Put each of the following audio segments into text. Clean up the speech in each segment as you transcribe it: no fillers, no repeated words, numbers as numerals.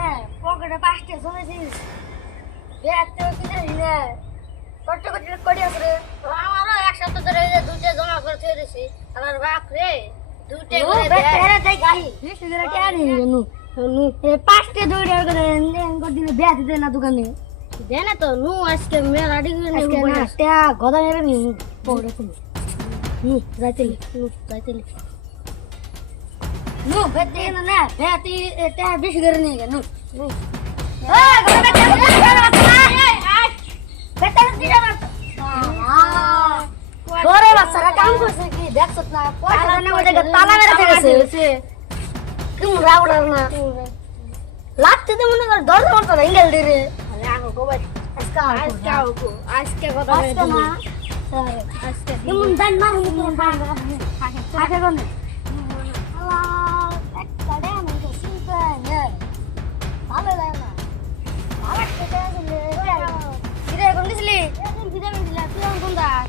না পকেটে 5টা জমেছি ব্যাগটা কিনে নিলে কত কোটি আছে আমারও এক সপ্তাহ ধরে এই যে দুইটা জমা করে থুই দিছি আমার বাপ রে দুইটা করে বেটা তাই গাড়ি 20 টাকা টাকা নিয়ে নু নু এ 5টা দুইটা করে এনগো দিলে ব্যাগ দিতে না দোকানে দেনা তো নু আজকে মেলা ডিগি নেব না টা গদা নেবে নি পকেটে নু যাইতেলি নু বেতে না বেতি এটা বেশি করে নিয়ে গেল নু ঘরে বাচ্চারা কাম করছে কি দেখছত না পয়সা না ওই জায়গা তালা মেরে গেছে কি রাউডার না লাগতে তো মনে কর দরজা করতে না ইংগেল দিরে আরে আগো গোবাই আজকে কথা আজকে না আজকে তুমি দান মারু তুমি থাকে কোন আল্লাহ একটা দে আমি তো চিন্তা নে ভালো লাগে না আবার খেতে আসলে কিরে কোন দিছিলি একদম ভিডিও দিলা তুই কোন দাস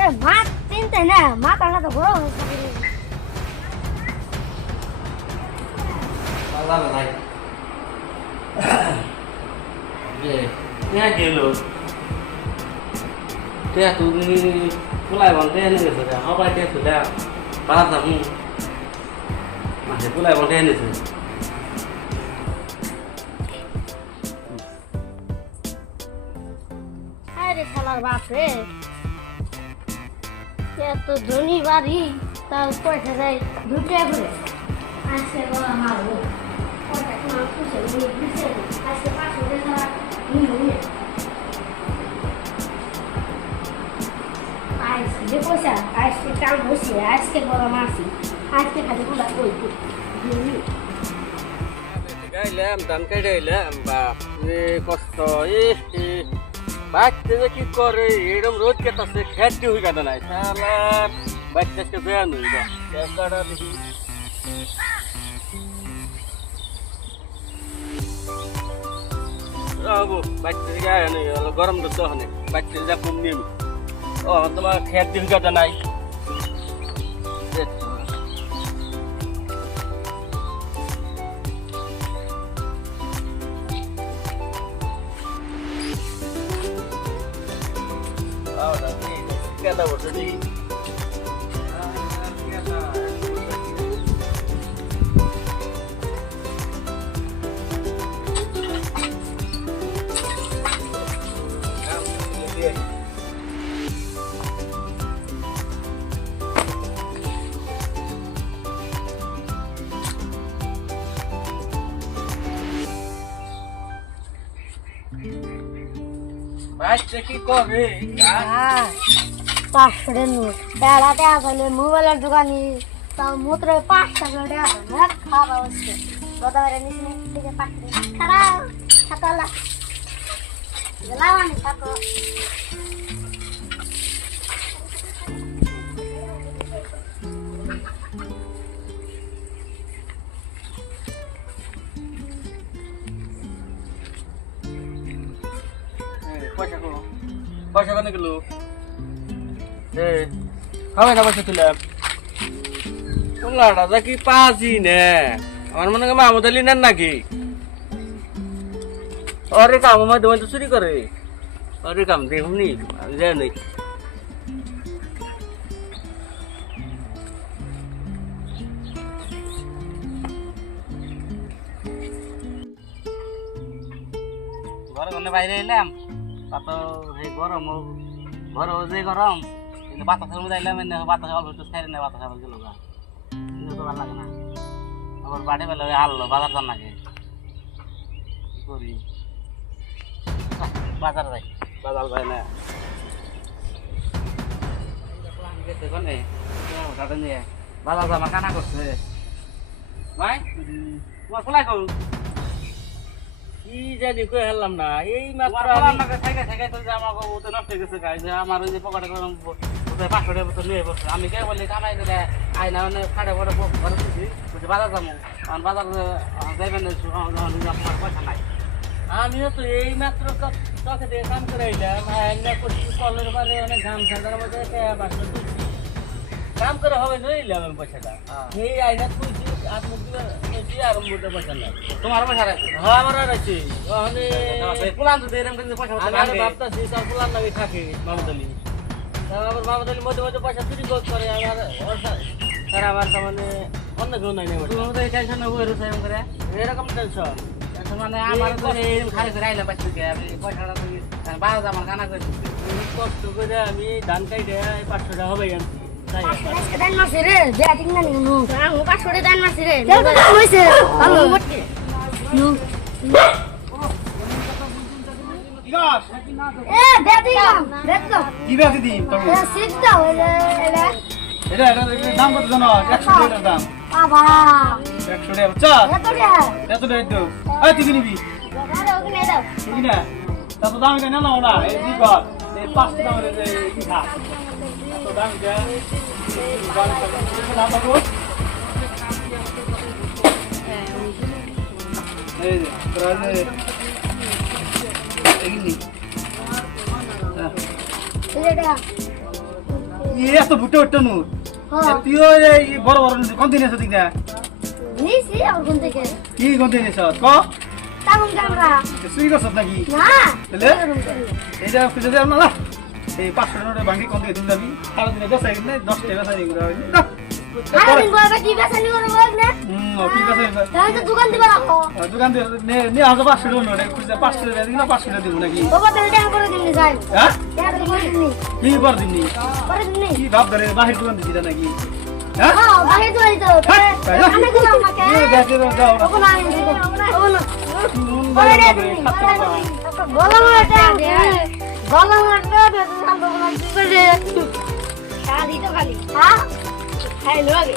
এ মা চিন্তা না মা কালা তো বড় হইছে বাবা ভাই Nghe kêu luôn Thế tụi lại bằng thế này rồi họ bay thế tụi ra ba thằng mà thế lại bằng thế này rồi আরে শালার বাপ রে এত ধনী বাড়ি তার পয়সা দেয় দুটো করে আজকে বলা মারবো পয়সা তোমার খুশি দিচ্ছে আজকে 500 টাকা নিয়ে আজকে পয়সা আজকে কাম বসে আজকে বলা মারছি আজকে খালি কোনটা কই গাইলাম ধান কাটাইলাম বাপরে কষ্ট বাচ্চা যে কি করে এরকম রোদ কেটাছে খেতে হয়ে গেছে নাই শালার বাচ্চাকে বেয়ান হয়ে যায় ক্যামেরাটা দেখি রাবো বাচ্চা গায়ে নেই গরম তো হনে বাচ্চা যা কম নিয়ে ও তোমার খেতে হয়ে গেছে নাই Kata bos ni. Baca ki kore. 500 টাকা নোট বেড়াতে আসলে মোবাইলের দোকানে তাও মাত্র 5 টাকা দেওয়া না খাওয়া হচ্ছে গতবারে নিচে থেকে 5 টাকা খারাপ খাতালা গলাওয়ানি থাকো Pasa kan ke lu? Kau nak apa tulah? Tulah ada ki pasi ne. Amar mana ke mamu tali nan lagi. Orang kamu mah doan tu suri kore. Orang kamu deh ni, jangan ni. Orang kena bayar lam. Atau he গরম ঘর যে গরম কিন্তু বাতাসের মধ্যে আইলাম এনে বাতাস অল্প একটু ছেড়ে নেই বাতাস আবার গেল কিন্তু তো ভালো লাগে না আবার বাড়ি বেলা হারলো বাজার যান নাকি করি বাজার যাই বাজার যাই না বাজার জামা কানা করছে ভাই তোমার খোলাই করুন কি জানি কই হলাম না এই মাত্র আমাকে থেকে থেকে তো জামা তো নষ্ট হয়ে গেছে গাই যে আমার ওই যে পকেটে গরম ওতে 500 টাকা তো নিয়ে বসে আমি কে বলি কামাই করে আইনা মানে খাড়ে বড় ঘরে দিছি বুঝি বাজার যাবো কারণ বাজার যাইবেন আপনার পয়সা নাই আমিও তো এই মাত্র চকে দিয়ে কাম করে আইলাম আইনা করছি কলের বারে অনেক ঘাম সাজার মধ্যে কাম করে হবে নইলাম পয়সাটা এই আইনা তুই মুখ দিবা আর মুখে পয়সা নাই তোমার পয়সা রাখছি হ্যাঁ আমার আর আছে ওখানে পুলান তো এরকম কিন্তু পয়সা আমি আর ভাবতেছি তার পুলার লাগে থাকে মাহমুদ আলী আবার মাহমুদ আলী মধ্যে মধ্যে পয়সা চুরি করে আমার তারা আমার তার মানে অন্য কেউ নাই তুমি তো টেনশন নেবো এরকম করে এরকম টেনশন এখন মানে আমার তো এরকম খালি করে আইলাম পাচ্ছি আমি পয়সাটা তো 12 আমার কানা করে দিচ্ছি কষ্ট করে আমি ধান কাইটে 500 টাকা হবে আনছি তাই আজকে দান মারছি রে ব্যাটিং না নিনু আমি 500 টাকা দান মারছি রে হইছে ভালো মোটকে নু এ ব্যাটিং দেখো কি ব্যাগ দিই তুমি এ সিক্সটা হইলে এটা দাম কত জানো 100 টাকা দাম বাবা 100 টাকা চা এত টাকা এত টাকা দাও এই তুই নিবি আরে ওখানে দাও তুই না তা তো দাম কেন নাও না এই দি কর এই 5 টাকা করে এই কি খা তো দাম কে দাম কত এই তোরা এগিনি এটা এত বুটে উঠতো নু হ্যাঁ তুইও এই বড় বড় কোন দিন এসে দিনা নিছি আর কোন থেকে কি কোন দিন এসে ক তাগুম ক্যামেরা সুই করছ নাকি না তাহলে এটা খুঁজে দে না এই 500 টাকা ভাঙি কোন দিন দাবি সারা দিনে 10 টাকা না 10 টাকা সারি গুলো আরে দিন বড় কি বেসানি করে বল না কি কথা তাহলে তো দোকান দিবা রাখো দোকান দিয়ে নে হাজার 500 টাকা নোট খুঁজে 500 টাকা দিন না 500 টাকা দিব নাকি বাবা তাহলে টাকা করে দিন যাই হ্যাঁ টাকা করে দিন কি কর দিনি করে দিন কি ভাব ধরে বাহির দোকান দিছি নাকি হ্যাঁ হ্যাঁ বাইরে তো আইতো আমি তো আমাকে গাছে যাও না ওখানে আনি দিব ওখানে বলে দিন বলা মাটা বলা মাটা সামনে বলা দিবে শাদি তো খালি হ্যাঁ খাই লোগে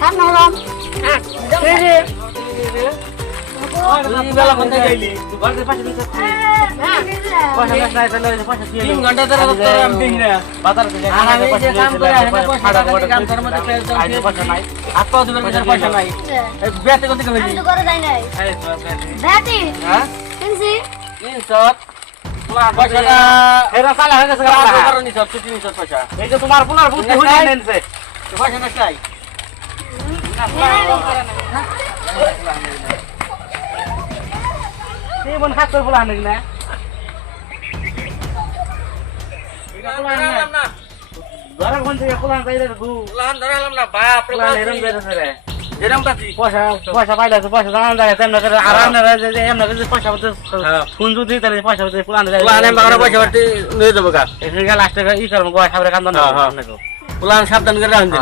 সামনে হলাম হ্যাঁ রে তুই বেলা কোন যাইলি ঘরে পয়সা দিতে পয়সা নাই তাহলে পয়সা দিয়ে 3 ঘন্টা ধরে আমি দেখি না বাজার থেকে আর আমি যে কাম করে কাম করার মধ্যে পয়সা নাই আত্মা দিবেন পয়সা নাই এই বেতে কোন থেকে আমি হইলি তো করে যাই নাই এই তো ব্যাটি হ্যাঁ কিনছি 300 তোমার পয়সাটা এরা সালা হয়ে গেছে কারণে সব 300 পয়সা এই যে তোমার পুনার বুদ্ধি হয়ে নেনছে পয়সা না চাই এই মন খাস করে বলা নাকি না না ঘরে কোন থেকে পুলান চাইলে গু লান ধরালাম না বাপ রে পুলান এরম বেরোছে রে এরম কাছি পয়সা পয়সা পাইলে তো পয়সা জানা যায় তেমন করে আরাম না যে এমন করে পয়সা বলতে ফোন যদি তাহলে পয়সা বলতে পুলান যায় পুলান এম বাগারে পয়সা ভর্তি নিয়ে দেবো কা এখানে লাস্টে ই করবো গোয়া সাবরে কান্দন পুলান সাবধান করে রাখুন